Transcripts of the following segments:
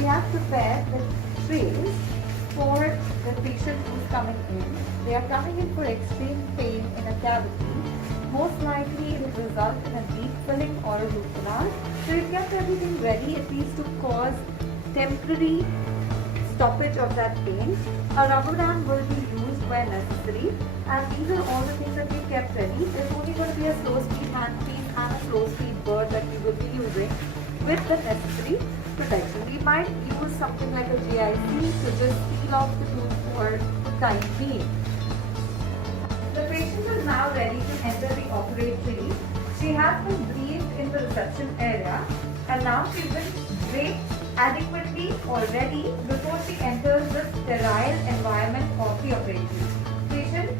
we have prepared the trays for the patient who's coming in. They are coming in for extreme pain in a cavity. Most likely it will result in a deep filling or a root canal. So we've kept everything ready at least to cause temporary stoppage of that pain. A rubber band will be used where necessary, and these are all the things that we've kept ready. There's only going to be a slow speed handpiece and a slow speed bird that we will be using with the necessary protection. We might use something like a GIC to just peel off the tooth for the time being. The patient is now ready to enter the operatory. She has been briefed in the reception area, and now she's been draped adequately already before she enters the sterile environment of the operatory. Patient,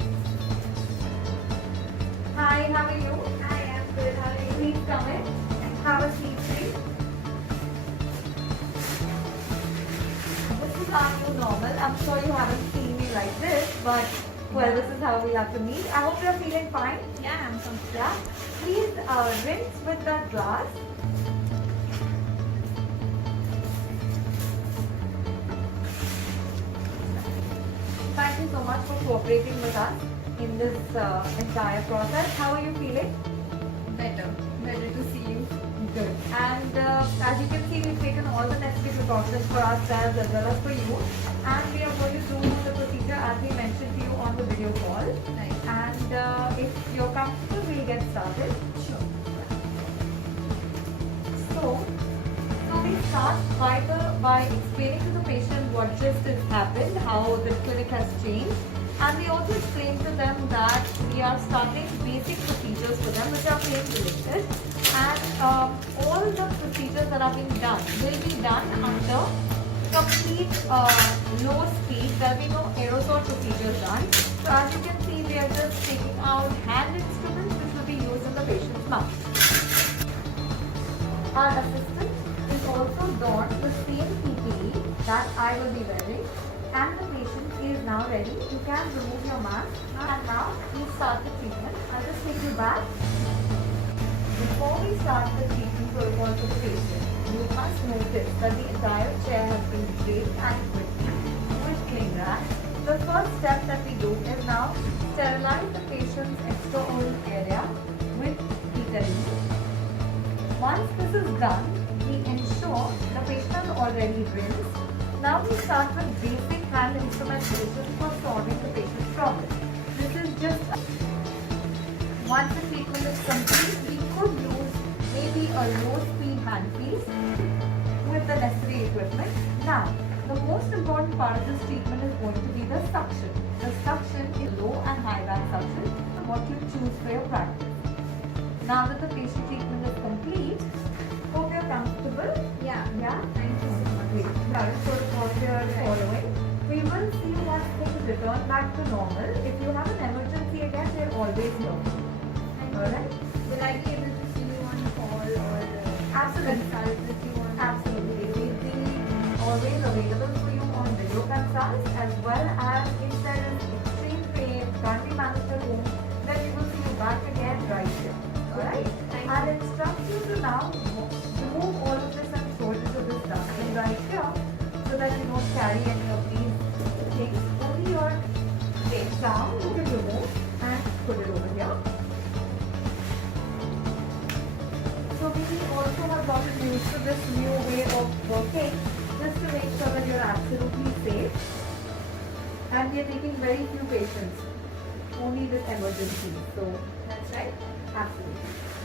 hi, how are you? Hi, I'm good. How are you? Please come in and have a seat, please. This is our new normal. I'm sure you haven't seen me like this, but well, this is how we have to meet. I hope you're feeling fine. Yeah, I'm comfortable. Yeah. Please rinse with that glass. Thank you so much for cooperating with us in this entire process. How are you feeling? Better to see you. Good. And as you can see, we've taken all the necessary precautions for ourselves as well as for you. And we are going to do the procedure as we mentioned to you on the video call. Right. And if you're comfortable, we'll get started. Sure. So we start by explaining to the patient what just has happened, how the clinic has changed, and we also explain to them that we are starting basic procedures for them which are pain related, and all the procedures that are being done will be done under complete low speed. There will be no aerosol procedures done. So as you can see, we are just taking out hand instruments which will be used in the patient's mouth. Our assistant is also donned the same PPE that I will be wearing, and the patient is now ready. You can remove your mask, and now we start the treatment. I'll just take you back. Before we start the treatment protocol for the patient, you must notice that the entire chair has been draped adequately with cling wrap. The first step that we do is now sterilize the patient's extra-oral area with heater. Once this is done, we ensure the patient is already rinsed. Now we start with basic hand instrumentation for solving the patient's problem. This is just once the treatment is complete, we could use maybe a low speed handpiece with the necessary equipment. Now, the most important part of this treatment is going to be the suction. The suction is low and high back suction, what you choose for your practice. Now that the patient treatment is complete, hope you're comfortable. Yeah. Yeah? Thank you so much. Great. Current protocol we are following. We will see once things return back to normal. If you have an emergency again, we're always here. Alright? Will I be able to see you on call or Absolutely. consult with you on? Absolutely. We'll be always available for you on video consults, as well as if there is extreme pain, can't be managed at home, then we will see you back again right here. Alright? Thank you. I'll instruct you to now remove all of this and throw it into this dustbin right here, so that you don't carry any of these things. Only your gown you can remove and put it over here. So we also have gotten used to this new way of working, just to make sure that you're absolutely safe. And we are taking very few patients, only with emergency. So That's right. absolutely.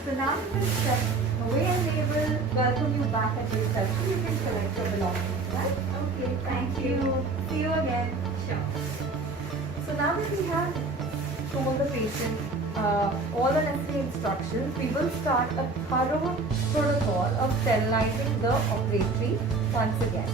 So now we will step away, and we will welcome you back at the reception. You can collect your belongings, right? Okay. Thank you. See you again. Sure. So now that we have told the patient all the necessary instructions, we will start a thorough protocol of sterilizing the operatory once again.